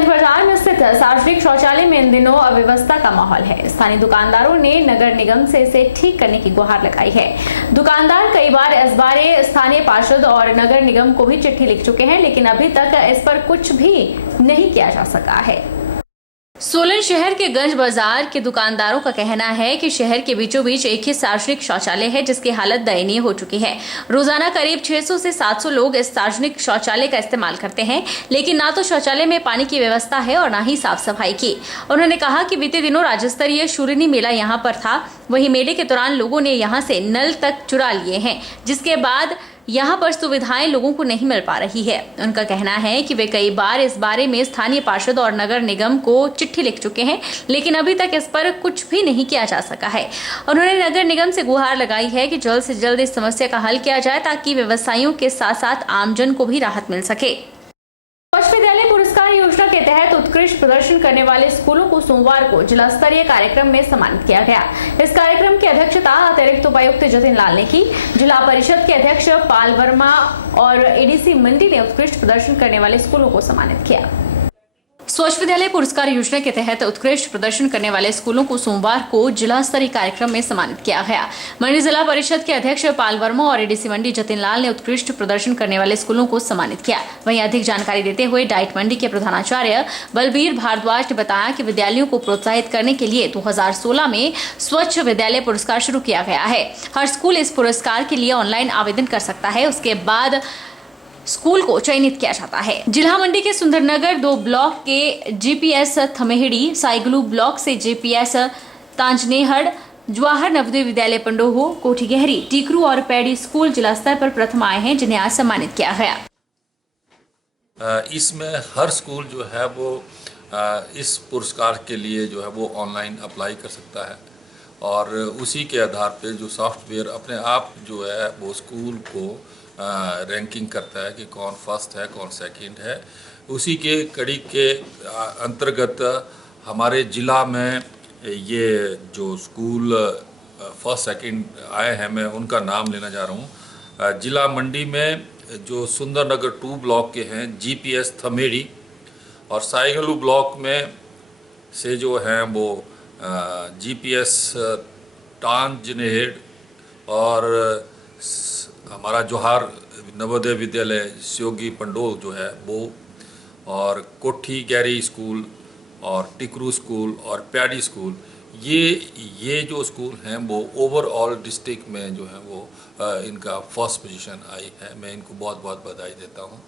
गंज बाजार में स्थित सार्वजनिक शौचालय में इन दिनों अव्यवस्था का माहौल है। स्थानीय दुकानदारों ने नगर निगम से इसे ठीक करने की गुहार लगाई है। दुकानदार कई बार इस बारे स्थानीय पार्षद और नगर निगम को भी चिट्ठी लिख चुके हैं, लेकिन अभी तक इस पर कुछ भी नहीं किया जा सका है। सोलन शहर के गंज बाजार के दुकानदारों का कहना है कि शहर के बीचों बीच एक ही सार्वजनिक शौचालय है, जिसकी हालत दयनीय हो चुकी है। रोजाना करीब 600 से 700 लोग इस सार्वजनिक शौचालय का इस्तेमाल करते हैं, लेकिन ना तो शौचालय में पानी की व्यवस्था है और ना ही साफ सफाई की। उन्होंने कहा कि बीते दिनों राज्य स्तरीय शूलिनी मेला यहां पर था। वहीं मेले के दौरान लोगों ने यहां से नल तक चुरा लिए हैं, जिसके बाद यहाँ पर सुविधाएं लोगों को नहीं मिल पा रही है। उनका कहना है कि वे कई बार इस बारे में स्थानीय पार्षद और नगर निगम को चिट्ठी लिख चुके हैं, लेकिन अभी तक इस पर कुछ भी नहीं किया जा सका है। उन्होंने नगर निगम से गुहार लगाई है कि जल्द से जल्द इस समस्या का हल किया जाए, ताकि व्यवसायियों के साथ साथ आमजन को भी राहत मिल सके। स्वच्छ विद्यालय पुरस्कार योजना के तहत उत्कृष्ट प्रदर्शन करने वाले स्कूलों को सोमवार को जिला स्तरीय कार्यक्रम में सम्मानित किया गया। इस कार्यक्रम की अध्यक्षता अतिरिक्त उपायुक्त जतिन लाल ने की। जिला परिषद के अध्यक्ष पाल वर्मा और एडीसी मंडी ने उत्कृष्ट प्रदर्शन करने वाले स्कूलों को सम्मानित किया। स्वच्छ विद्यालय पुरस्कार योजना के तहत उत्कृष्ट प्रदर्शन करने वाले स्कूलों को सोमवार को जिला स्तरीय कार्यक्रम में सम्मानित किया गया। मंडी जिला परिषद के अध्यक्ष पाल वर्मा और एडीसी मंडी जतिन लाल ने उत्कृष्ट प्रदर्शन करने वाले स्कूलों को सम्मानित किया। वहीं अधिक जानकारी देते हुए डाइट मंडी के प्रधानाचार्य बलबीर भारद्वाज ने बताया कि विद्यालयों को प्रोत्साहित करने के लिए 2016 में स्वच्छ विद्यालय पुरस्कार शुरू किया गया है। हर स्कूल इस पुरस्कार के लिए ऑनलाइन आवेदन कर सकता है। उसके बाद स्कूल को चयनित किया जाता है। जिला मंडी के सुंदरनगर 2 ब्लॉक के जीपीएस थमेहड़ी, साइगलू ब्लॉक से जीपीएस तांजनेहड़, जवाहर नवोदय विद्यालय पंडोहो, कोठी गहरी, टीकरू और पैडी स्कूल जिला स्तर पर प्रथम आए हैं, जिन्हें आज सम्मानित किया गया। इसमें हर स्कूल जो है वो इस पुरस्कार के लिए जो है वो ऑनलाइन अप्लाई कर सकता है और उसी के आधार पे जो सॉफ्टवेयर अपने आप जो है वो स्कूल को रैंकिंग करता है कि कौन फर्स्ट है, कौन सेकंड है। उसी के कड़ी के अंतर्गत हमारे ज़िला में ये जो स्कूल फर्स्ट सेकंड आए हैं, मैं उनका नाम लेना जा रहा हूँ। ज़िला मंडी में जो सुंदरनगर 2 ब्लॉक के हैं जीपीएस थमेड़ी और साइगलू ब्लॉक में से जो हैं वो जीपीएस तांजनेहड़ और हमारा जवाहर नवोदय विद्यालय स्योगी पंडोल जो है वो और कोठी गैरी स्कूल और टिकरू स्कूल और प्याडी स्कूल, ये जो स्कूल हैं वो ओवरऑल डिस्ट्रिक्ट में जो है वो इनका फर्स्ट पोजीशन आई है। मैं इनको बहुत बहुत बधाई देता हूँ।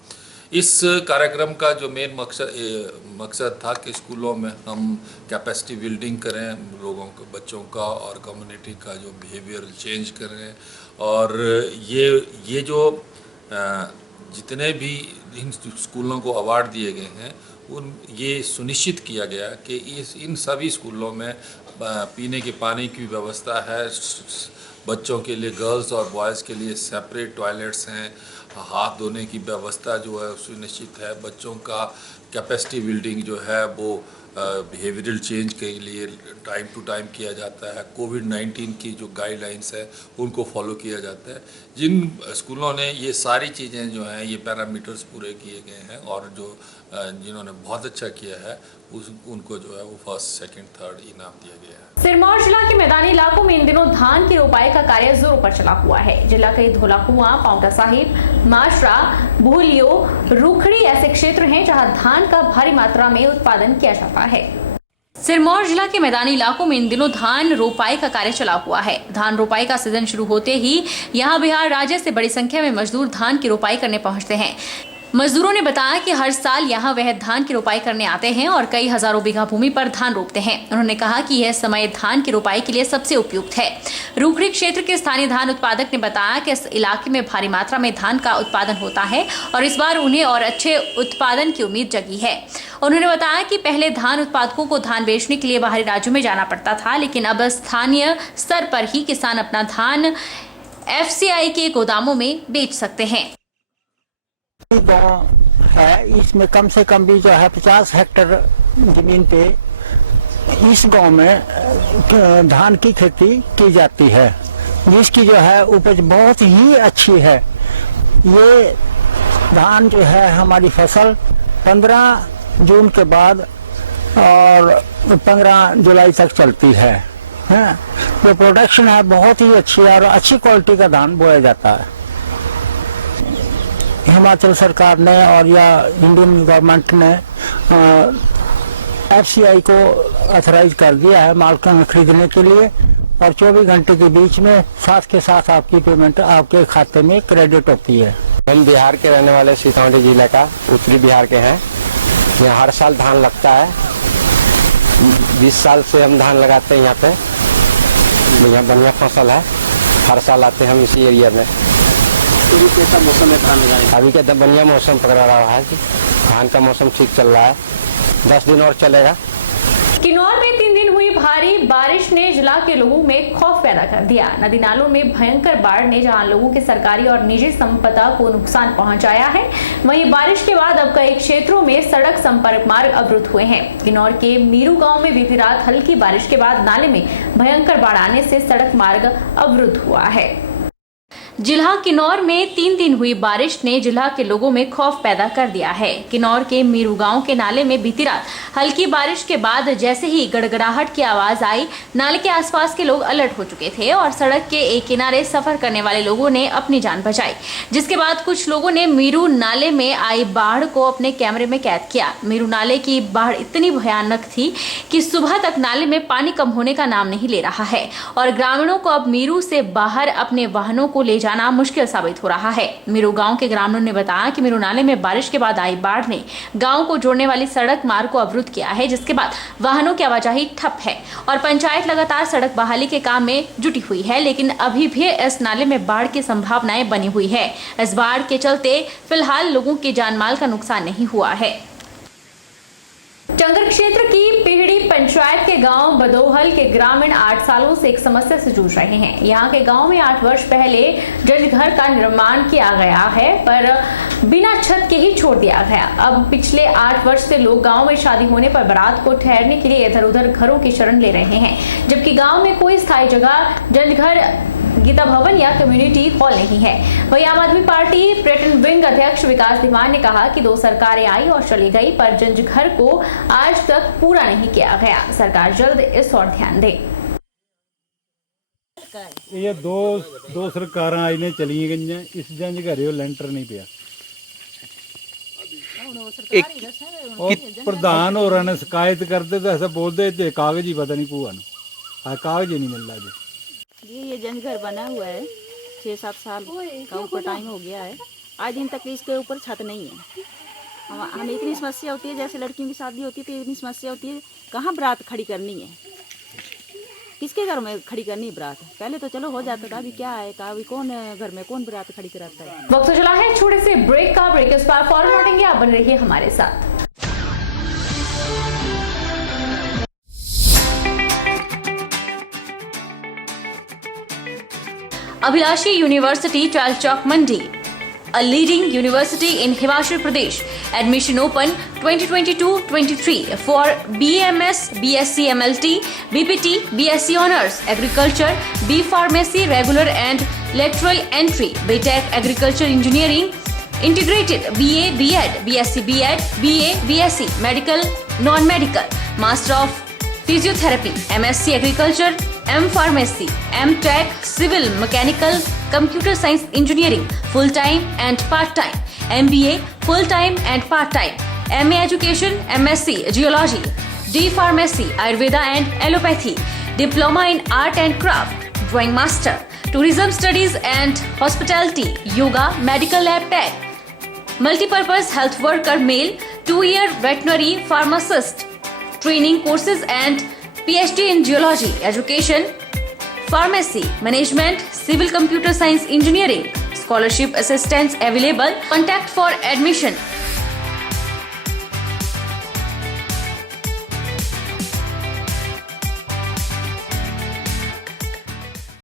इस कार्यक्रम का जो मेन मकसद था कि स्कूलों में हम कैपेसिटी बिल्डिंग करें, लोगों को, बच्चों का और कम्युनिटी का जो बिहेवियर चेंज करें और ये जो जितने भी इन स्कूलों को अवार्ड दिए गए हैं ये सुनिश्चित किया गया कि इन सभी स्कूलों में पीने के पानी की व्यवस्था है, बच्चों के लिए गर्ल्स और बॉयज़ के लिए सेपरेट टॉयलेट्स हैं, हाथ धोने की व्यवस्था जो है सुनिश्चित है, बच्चों का कैपेसिटी बिल्डिंग जो है वो बिहेवियरल चेंज के लिए टाइम टू टाइम किया जाता है, कोविड-19 की जो गाइडलाइंस है उनको फॉलो किया जाता है। जिन स्कूलों ने ये सारी चीज़ें जो हैं ये पैरामीटर्स पूरे किए गए हैं और जो जिन्होंने बहुत अच्छा किया है उनको जो है वो फर्स्ट, सेकंड, थर्ड इनाम दिया गया है। सिरमौर जिला के मैदानी इलाकों में इन दिनों धान की रोपाई का कार्य जोरों पर चला हुआ है। जिला के धोलाकुआं, पांवटा साहिब, माशरा, भूलियो, रूखड़ी ऐसे क्षेत्र हैं जहां धान का भारी मात्रा में उत्पादन किया जाता है। सिरमौर जिला के मैदानी इलाकों में इन दिनों धान रोपाई का कार्य चला हुआ है। धान रोपाई का सीजन शुरू होते ही यहां बिहार राज्य से बड़ी संख्या में मजदूर धान की रोपाई करने पहुंचते हैं। मजदूरों ने बताया कि हर साल यहां वह धान की रोपाई करने आते हैं और कई हजारों बीघा भूमि पर धान रोपते हैं। उन्होंने कहा कि यह समय धान की रोपाई के लिए सबसे उपयुक्त है। रूखड़ी क्षेत्र के स्थानीय धान उत्पादक ने बताया कि इस इलाके में भारी मात्रा में धान का उत्पादन होता है और इस बार उन्हें और अच्छे उत्पादन की उम्मीद जगी है। उन्होंने बताया कि पहले धान उत्पादकों को धान बेचने के लिए बाहरी राज्यों में जाना पड़ता था, लेकिन अब स्थानीय स्तर पर ही किसान अपना धान FCI के गोदामों में बेच सकते हैं। गाँव है, इसमें कम से कम भी जो है 50 हेक्टेयर जमीन पे इस गांव में धान की खेती की जाती है, जिसकी जो है उपज बहुत ही अच्छी है। ये धान जो है हमारी फसल 15 जून के बाद और 15 जुलाई तक चलती है। तो प्रोडक्शन है बहुत ही अच्छी और अच्छी क्वालिटी का धान बोया जाता है। हिमाचल सरकार ने और या इंडियन गवर्नमेंट ने FCI को ऑथराइज कर दिया है माल खरीदने के लिए, और 24 घंटे के बीच में साथ के साथ आपकी पेमेंट आपके खाते में क्रेडिट होती है। हम बिहार के रहने वाले सीतामढ़ी जिले का उत्तरी बिहार के हैं। यहाँ हर साल धान लगता है। 20 साल से हम धान लगाते हैं यहाँ पे। यहाँ बढ़िया फसल है, हर साल आते हैं हम इसी एरिया में। अभी कैसा मौसम है धान लगाने का? अभी क्या बढ़िया मौसम पकड़ा रहा है, धान का मौसम ठीक चल रहा है, 10 दिन और चलेगा। किन्नौर में 3 दिन हुई भारी बारिश ने जिला के लोगों में खौफ पैदा कर दिया। नदी नालों में भयंकर बाढ़ ने जहां लोगों की सरकारी और निजी संपदा को नुकसान पहुंचाया है, वहीं बारिश के बाद अब कई क्षेत्रों में सड़क संपर्क मार्ग अवरुद्ध हुए हैं। किन्नौर के मीरू गांव में बीती रात हल्की बारिश के बाद नाले में भयंकर बाढ़ आने से सड़क मार्ग अवरुद्ध हुआ है। जिला किन्नौर में 3 दिन हुई बारिश ने जिला के लोगों में खौफ पैदा कर दिया है। किन्नौर के मीरू गांव के नाले में बीती रात हल्की बारिश के बाद जैसे ही गड़गड़ाहट की आवाज आई, नाले के आसपास के लोग अलर्ट हो चुके थे और सड़क के एक किनारे सफर करने वाले लोगों ने अपनी जान बचाई, जिसके बाद कुछ लोगों ने मीरू नाले में आई बाढ़ को अपने कैमरे में कैद किया। मीरू नाले की बाढ़ इतनी भयानक थी कि सुबह तक नाले में पानी कम होने का नाम नहीं ले रहा है और ग्रामीणों को अब मीरू से बाहर अपने वाहनों को ले जाना मुश्किल साबित हो रहा है। मीरू गांव के ग्रामीणों ने बताया कि मीरू नाले में बारिश के बाद आई बाढ़ ने गांव को जोड़ने वाली सड़क मार्ग को अवरुद्ध किया है, जिसके बाद वाहनों की आवाजाही ठप है और पंचायत लगातार सड़क बहाली के काम में जुटी हुई है, लेकिन अभी भी इस नाले में बाढ़ की संभावनाएं बनी हुई है। इस बाढ़ के चलते फिलहाल लोगों के जानमाल का नुकसान नहीं हुआ है। चंगर क्षेत्र की पीहड़ी पंचायत के गांव बदोहल के ग्रामीण 8 सालों से एक समस्या से जूझ रहे हैं। यहां के गांव में 8 वर्ष पहले जज घर का निर्माण किया गया है, पर बिना छत के ही छोड़ दिया गया। अब पिछले 8 वर्ष से लोग गांव में शादी होने पर बारात को ठहरने के लिए इधर उधर घरों की शरण ले रहे हैं, जबकि गाँव में कोई स्थायी जगह जज घर, गीता भवन या कम्युनिटी हॉल नहीं है। वहीं आम आदमी पार्टी पर्यटन विंग अध्यक्ष विकास धीमान ने कहा कि 2 सरकारें आई और चली गई, पर जंज घर को आज तक पूरा नहीं किया गया। सरकार जल्द इस ओर ध्यान दे। ये दो सरकार आई ने चली गई, इस जंज घरे लेंटर नहीं पिया और प्रधान और ने शिकायत करते तो ऐसा बोलते थे कागज ही पता नहीं पूरा कागज ही नहीं मिल रहा जी। ये जंज घर बना हुआ है, 6-7 साल का ऊपर टाइम हो गया है, आज दिन तक इसके ऊपर छत नहीं है। हमें इतनी समस्या होती है, जैसे लड़कियों की शादी होती है तो इतनी समस्या होती है, कहाँ बारात खड़ी करनी है, किसके घर में खड़ी करनी है बारात। पहले तो चलो हो जाता था, अभी क्या है, अभी कौन घर में कौन बारात खड़ी कराता है। वक्त तो चला है छोटे से ब्रेक का। ब्रेक इस बार फौरन लौटेंगे, आप बने रहिए हमारे साथ। अभिलाषी यूनिवर्सिटी चाल चौक मंडी, a leading university in Himachal Pradesh. Admission open 2022-23 for BMS, BSc MLT, BPT, BSc Honours, Agriculture, B Pharmacy, Regular and Lateral Entry, BTech Agriculture Engineering, Integrated BA, BEd, BSc BEd, BA, BSc, Medical, Non-Medical, Master of Physiotherapy, MSc Agriculture, M Pharmacy, M Tech, Civil, Mechanical, Computer Science Engineering, full-time and part-time, MBA, full-time and part-time, MA Education, MSc Geology, D Pharmacy, Ayurveda and Allopathy, Diploma in Art and Craft, Drawing Master, Tourism Studies and Hospitality, Yoga, Medical Lab Tech, Multipurpose Health Worker Male, 2-year Veterinary Pharmacist, Training Courses and PhD in Geology, Education, Pharmacy, Management, Civil Computer Science Engineering, Scholarship Assistance available. Contact for admission